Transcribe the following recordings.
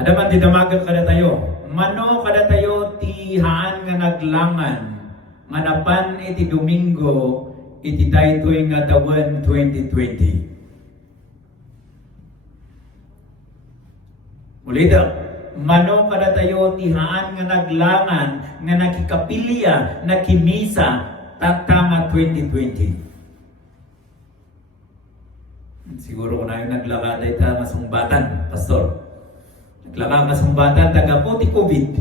Adaman di damagan kada tayo. Mano kada tayo tihaan nga naglangan. Manapan iti Domingo iti daytoy nga tawen 2020. Ulita, mano kada tayo tihaan nga naglangan nga nakikapilya nakimisa tatama 2020. Siguro kung na yung naglaka tayo ta masumbatan, pastor. Naglaka masumbatan taga po ti COVID.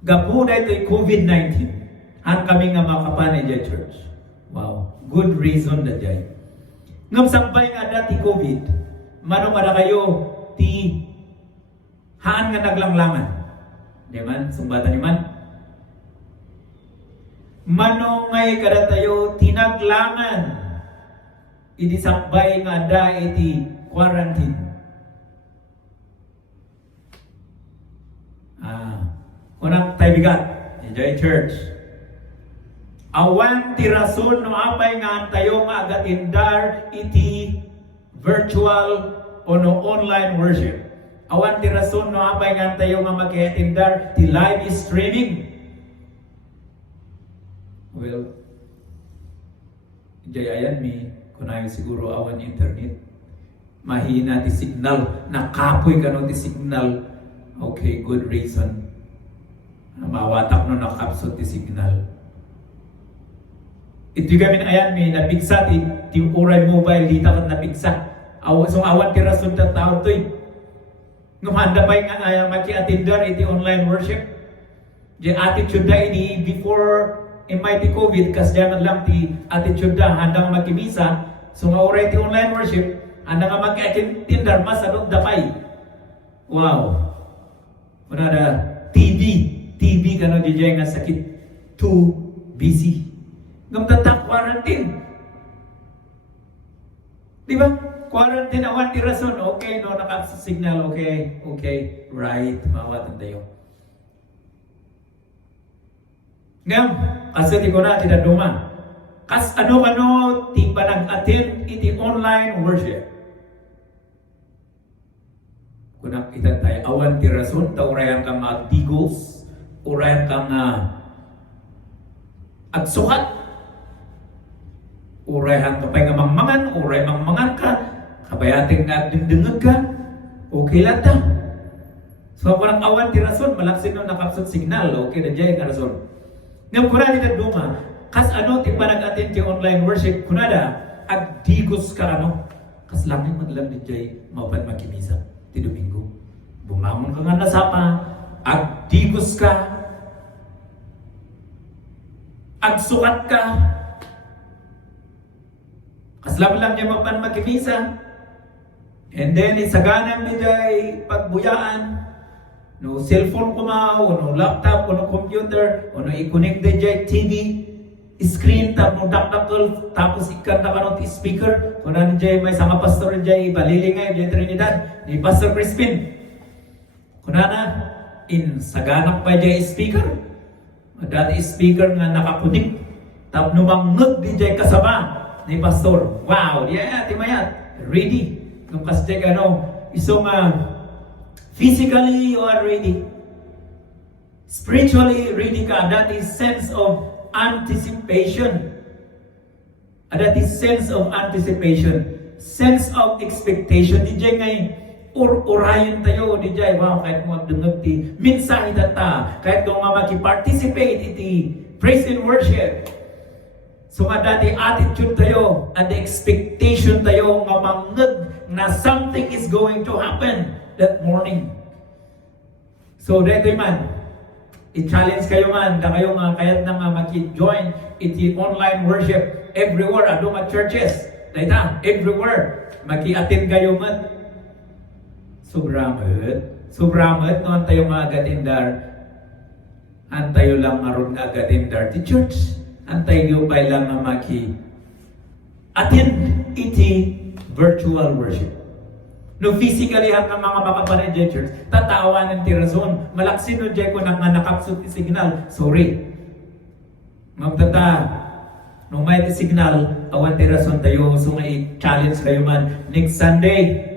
Gapo na ito'y COVID-19. Ang kami nga makapanay dyan, church. Wow. Good reason na dyan. Ngam sampay nga dati COVID, mano nga na kayo ti haan nga naglanglangan. Di man? Sumbatan ni man? Mano ngay kada tayo tinaglangan. Iti sakbay nga da iti quarantine. Unang tayo bigat. Enjoy church. Awan ti rason no apay nga tayo nga agatindar iti virtual o no online worship. Awan ti rason no apay nga tayo nga mag-atindar ti live streaming. Well, ayan mi, kunayo siguro awan internet. Mahina ti signal, nakapoy ka no ti signal. Okay, good reason. Mawatak no nakapsot ti signal. Ito kami na ayan mi, napigsa ti uray mobile, di takot napigsa. So awan ti rason ta tao to'y. Ngumanda pa yung maki-attendar iti online worship. Di attitude da ini before MIT COVID, kasi diyan lang ti attitude da, handang makimisa. So nga oray ti online worship, handang nga maki-attendar, masalot da pay. Wow. Una da, TV ka no di dyan nga sakit. Too busy. Ngamtatak quarantine. Di ba? Quarantine awan ti rason. Okay, no, signal. Okay, right. Mawatan tayo. Ngam, kasi ti ko na, ti daduma. Kas ano ti panag-attend iti online worship. Kunak itan tayo, awan ti rason, taurayan ka magdigos, urayan ka nga agsukat, urayan ka pa nga mangmangan, uray mangmangan ka, kabayating nga dindingag ka, okay lang ta. So ako nang awan ti rason, malaksin no nakapsot signal, okay na dyan nga rason. Ngayon kuna di duma, kas ano ti panag-attend ti online worship, kunada, agdigos ka ano, kas langit madlang di dyan, mapan makimisa. Ti Domingo. Bumangon ka nga nasapa, agdigos ka, agsukat ka, kaslam lang niya mapan makimisa, and then isaganang niya pagbuyaan, no cellphone kumaw, no laptop, no computer, no i-connect niya TV, screen, tapos dakdakol, tapos ikan na kanong speaker, kung ano dyan may sama pastor dyan, balilingay dyan Trinidad, ni Pastor Crispin. Kung ano, saganak pa dyan speaker, dati speaker nga nakakunik, tapos numangag di dyan kasama ni Pastor. Wow, yeah, timayat, ready. Nung kasi isong physically you are ready. Spiritually ready ka, that is sense of anticipation. That is sense of anticipation. Sense of expectation. Di dyan ngay urayan tayo. Di dyan, wow, kahit mo magdungag ti mensahe data. Kahit kung nga maki-participate iti praise and worship. So nga dati attitude tayo at the expectation tayo nga mangag na something is going to happen that morning. So dito man, i-challenge kayo man, na kayo nga kayat na nga maki-join iti online worship everywhere, ano nga churches, dahita, everywhere, maki-attend kayo man. Sobramet, no, antayo nga agatindar, antayo lang maroon nga agatindar ti church, antayo pa lang nga maki-attend iti virtual worship. No physically hanggang mga makapanay dyan church, tatawanan ti rason. Malaksin no dyan ko na nga nakapsot ti signal. Sorry. Magtata, no may ti signal, awan ti rason tayo. So nga i-challenge kayo man next Sunday.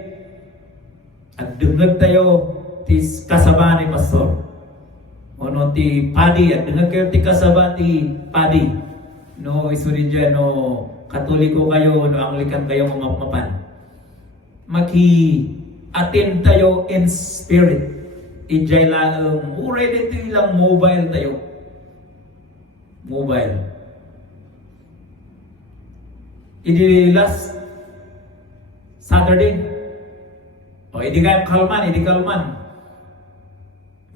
At dungag tayo, tis kasaba ni pastor. Ono ti padi at dengan kayo ti kasaba ti padi. No isuri dyan no Katoliko kayo no Anglican kayo mapan. Maki-attend tayo in spirit. Ijay lang uray dito lang mobile tayo. Mobile. Idi last Saturday. O idi kalman.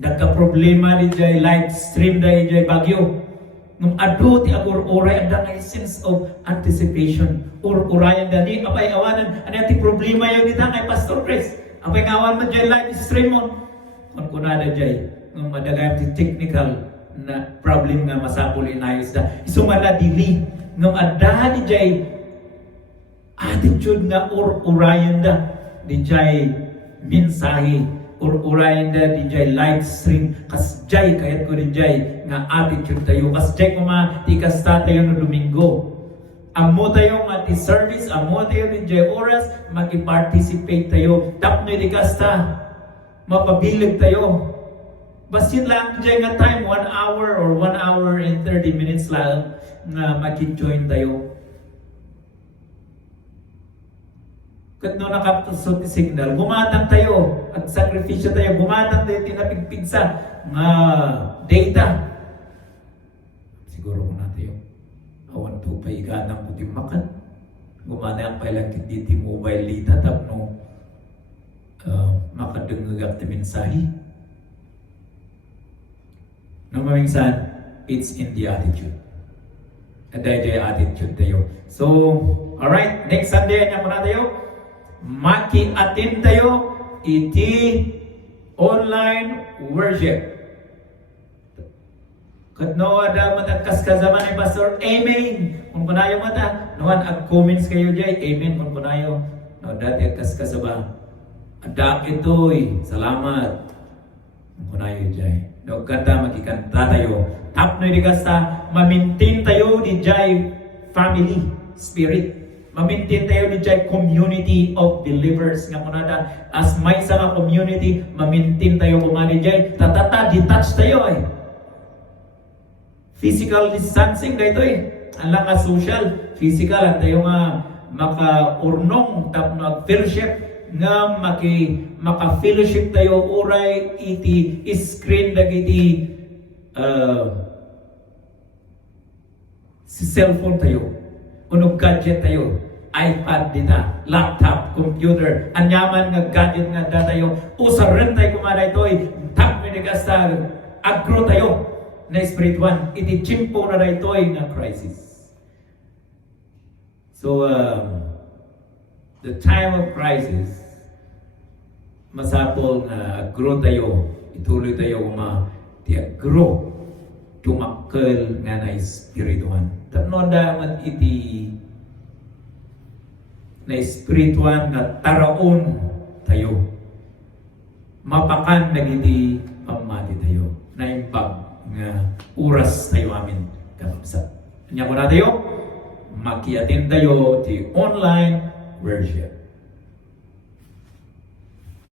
Nagka-problema di jay live stream dahil jay bagyo. Nung ado ti agor oray and the sense of anticipation. Urayan dali apay awanan ano ti problema yung dita kay Pastor Chris. Apay ngawan mo jay live stream mo. Kung kunada jay ng madagay ti technical na problem nga masapol inayos da. Isumala dili ng adda di jay attitude nga urayan da di jay mensahe urayan da di jay live stream kas jay kayat ko di jay nga attitude tayo kas jay kuma tikas tayo no Domingo amo tayo nga ti service amo tayo di jay oras maki-participate tayo tapno di kasta mapabilag tayo basin lang di jay nga time 1 hour or 1 hour and 30 minutes lang nga maki-join tayo. Kat no nakaptusot ti signal, gumatang tayo at sakripisyo tayo, gumatang tayo tinapigpig sa nga data. Siguro ko natin yung awan to pa iganang ko ti makan. Gumatang pa ilang ti mobile data tapno makadungagap ti mensahe. No mamingsan, it's in the attitude. At dahil attitude tayo. So, alright, next Sunday, ano muna tayo? Maki-attend tayo iti online worship. Kat no ada matagkas ka zaman ni Pastor, amen. Kung kunayo mata, noan ag-comments kayo jay, amen kung kunayo. No dati agkas ka sa ba? Ada itoy, salamat. Kung kunayo jay. No kanta makikanta tayo. Tap no di kasta, ma-maintain tayo di jay family spirit. Ma-maintain tayo di jay community of believers nga kunada as may sa mga community ma-maintain tayo kumani jay tatata detach tayo ay physical distancing dito alang ka social physical at tayo nga maka-urnong tapno fellowship nga maka-fellowship tayo uray iti screen dagiti si cellphone tayo unong gadget tayo, iPad dita, laptop, computer, anyaman nga gadget nga data tayo, usarin tayo kumara ito, tap minigasta, agro tayo, na spirituan, iti chimpo na ito na crisis. So, the time of crisis, masapol na agro tayo, ituloy tayo ti agro, tumakkel nga na spirituan. Tapno daman iti na spirituan na taraon tayo. Mapakan nagiti pamati tayo. Na impag nga oras tayo amin kapsa. Anya ko na tayo, makiatin tayo ti online worship.